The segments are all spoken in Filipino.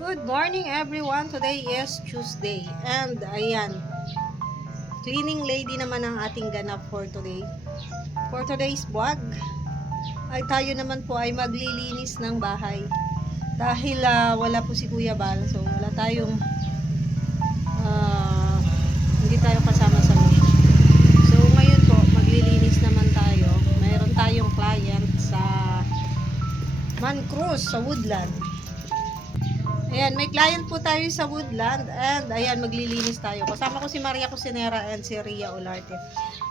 Good morning everyone. Today is Tuesday and ayan, cleaning lady naman ang ating ganap for today. For today's vlog ay tayo naman po ay maglilinis ng bahay. Dahil wala po si Kuya Bal, so wala tayong ah, hindi tayo kasama sa mission. So ngayon po maglilinis naman tayo. Mayroon tayong client sa Mancruz sa Woodland. Ayan, may client po tayo sa Woodland and ayan, maglilinis tayo. Kasama ko si Maria Cusinera and si Ria Olarte.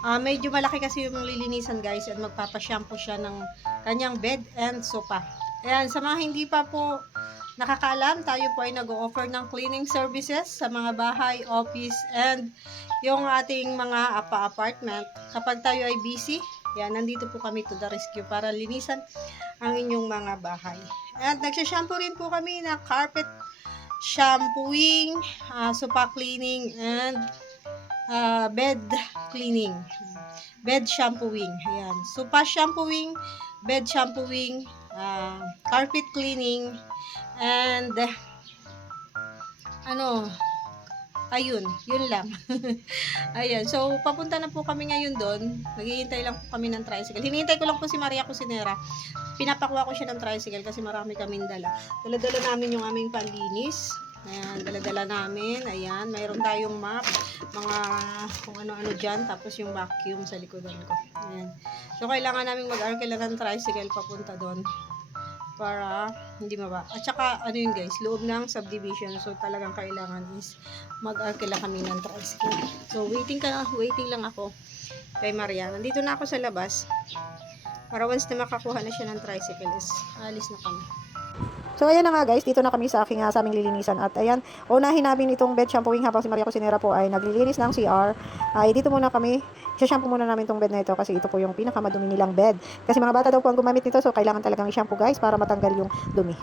Medyo malaki kasi yung lilinisan guys and magpapashampoo siya ng kanyang bed and sofa. Ayan, sa mga hindi pa po nakakaalam, tayo po ay nag-o-offer ng cleaning services sa mga bahay, office, and yung ating mga apartment. Kapag tayo ay busy, yan, nandito po kami to the rescue para linisan ang inyong mga bahay. At nagsashampoo rin po kami na carpet shampooing, sofa cleaning, and bed cleaning. Bed shampooing. Ayan. Sofa shampooing, bed shampooing, carpet cleaning, and ayun, yun lang. Ayan, so papunta na po kami ngayon doon. Naghihintay lang po kami ng tricycle. Hinihintay ko lang po si Maria Cusinera. Pinapakuha ko siya ng tricycle kasi marami kaming dala. Dala-dala namin yung aming panlinis. Ayan, dala-dala namin. Ayan, mayroon tayong map, mga kung ano-ano dyan. Tapos yung vacuum sa likodan ko. Ayan. So, kailangan namin mag-arkila ng tricycle papunta doon para hindi maba. At saka, ano yun guys, loob ng subdivision. So, talagang kailangan is mag-arkila kami ng tricycle. So, waiting lang ako kay Maria. Nandito na ako sa labas. Para once na makakuha na siya ng tricycle is alis na kami. So ayan na nga guys, dito na kami sa aming lilinisan at ayan, unahin namin itong bed shampooing habang si Maria Cusinera po ay naglilinis ng CR. Ay dito muna kami, shampoo muna namin itong bed na ito kasi ito po yung pinakamadumi nilang bed. Kasi mga bata daw po ang gumamit nito, so kailangan talagang i-shampoo guys para matanggal yung dumi.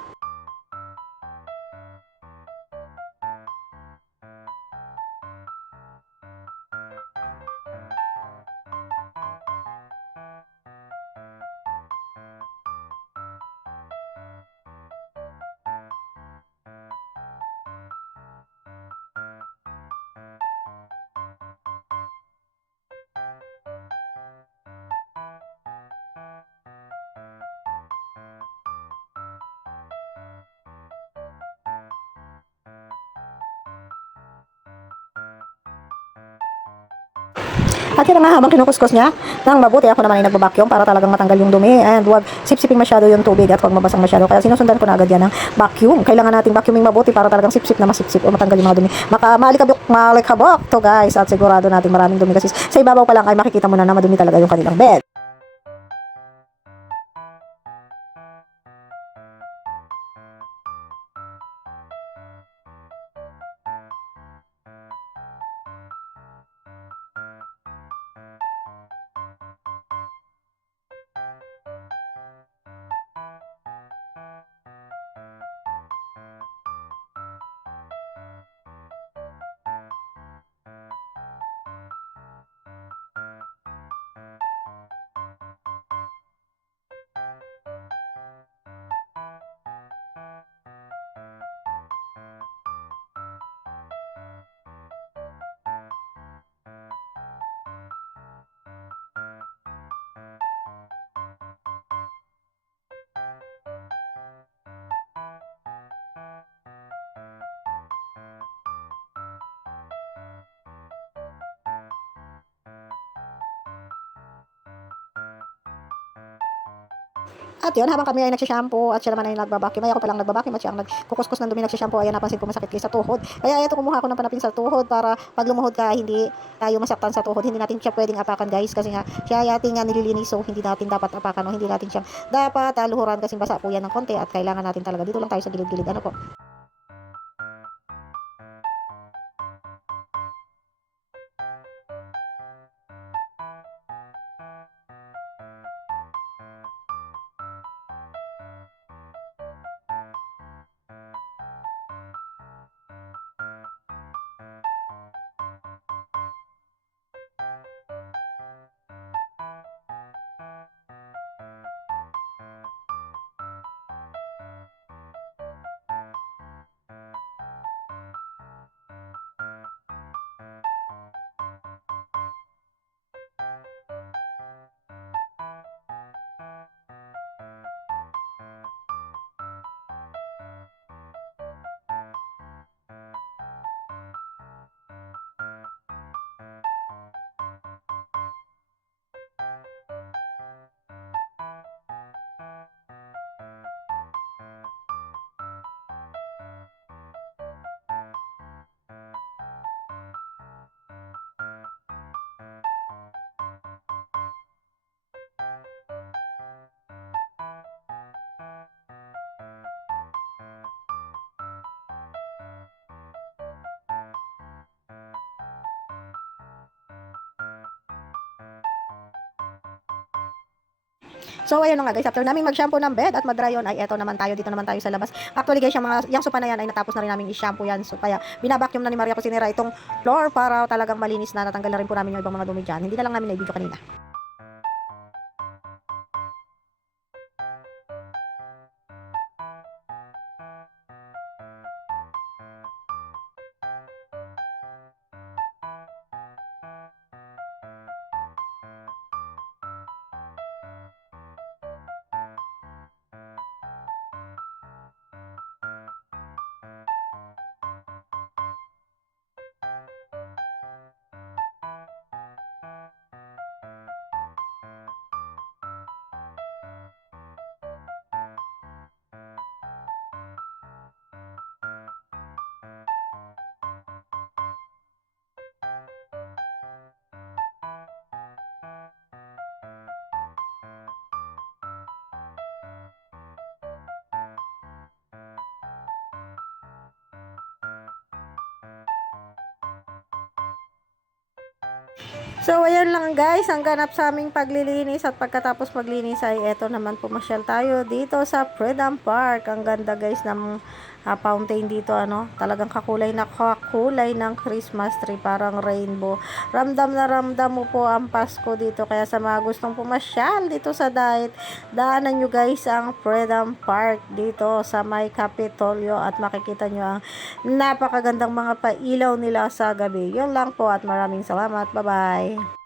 At yun na nga, habang kinukuskus niya ng mabuti, ako naman ay nagbabacuum para talagang matanggal yung dumi and wag sipsiping masyado yung tubig at wag mabasang masyado. Kaya sinusundan ko na agad yan ng vacuum. Kailangan nating vacuuming mabuti para talagang sipsip na masipsip o matanggal yung mga dumi. Malikabok to guys, at sigurado nating maraming dumi kasi sa ibabaw pa lang ay makikita mo na madumi talaga yung kanilang bed. At yun, habang kami ay nagsishampoo at siya naman ay nagbabacuum, ay ako palang nagbabacuum at siya ang nagkukuskus ng dumi nagsishampoo, ayan napansin ko masakit kayo sa tuhod. Kaya ito kumuha ko ng panapin sa tuhod para pag lumuhod ka, hindi tayo masaktan sa tuhod. Hindi natin siya pwedeng apakan guys kasi nga siya ating nililinis, so hindi natin dapat apakan o hindi natin siyang dapat luhuran kasi basa po yan ng konti at kailangan natin talaga dito lang tayo sa gilid-gilid. Ano po? So ayun na nga guys, after namin mag-shampoo ng bed at mag-dry on ay eto naman tayo, dito naman tayo sa labas. Actually guys, yung sopa na yan ay natapos na rin namin i-shampoo yan. So kaya binabacuum na ni Maria Cusinera itong floor para talagang malinis na, natanggal na rin po namin yung ibang mga dumi dyan. Hindi na lang namin na-video kanina. So, ayan lang guys, ang ganap sa aming paglilinis at pagkatapos maglinis ay eto naman pumasyal tayo dito sa Freedom Park. Ang ganda guys ng fountain dito, ano, talagang kakulay ng Christmas tree, parang rainbow. Ramdam na ramdam mo po ang Pasko dito, kaya sa mga gustong pumasyal dito sa Dait, daanan nyo guys ang Freedom Park dito sa may Kapitolyo at makikita nyo ang napakagandang mga pailaw nila sa gabi. Yun lang po at maraming salamat. Bye-bye.